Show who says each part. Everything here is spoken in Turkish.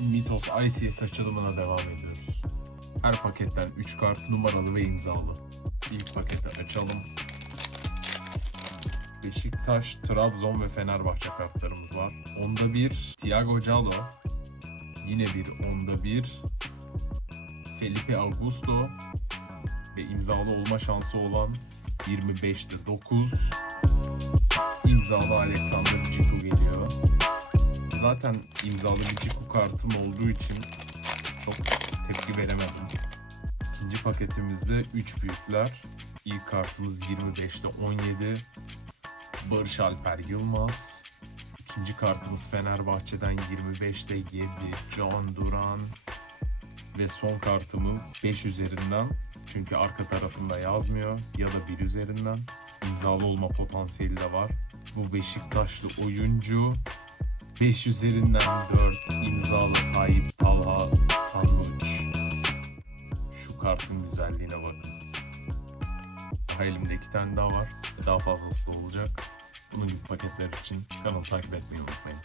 Speaker 1: Mitos ICS açılımına devam ediyoruz. Her paketten 3 kart numaralı ve imzalı. İlk paketi açalım. Beşiktaş, Trabzon ve Fenerbahçe kartlarımız var. Onda bir Thiago Calo. Yine bir onda bir Felipe Augusto ve imzalı olma şansı olan 25'te 9 imzalı Alexander Ciku geliyor. Zaten imzalı bir Ciku kartım olduğu için çok tepki veremedim. İkinci paketimizde 3 büyükler. İlk kartımız 25'te 17. Barış Alper Yılmaz. İkinci kartımız Fenerbahçe'den 25'te 7. Can Duran. Ve son kartımız 5 üzerinden. Çünkü arka tarafında yazmıyor. Ya da 1 üzerinden. İmzalı olma potansiyeli de var. Bu Beşiktaşlı oyuncu 5 üzerinden 4 imzalı Tayyip Talha Tanguç. Şu kartın güzelliğine bakın. Daha elimde iki tane daha var. Daha fazlası olacak. Bunun gibi paketler için kanalı takip etmeyi unutmayın.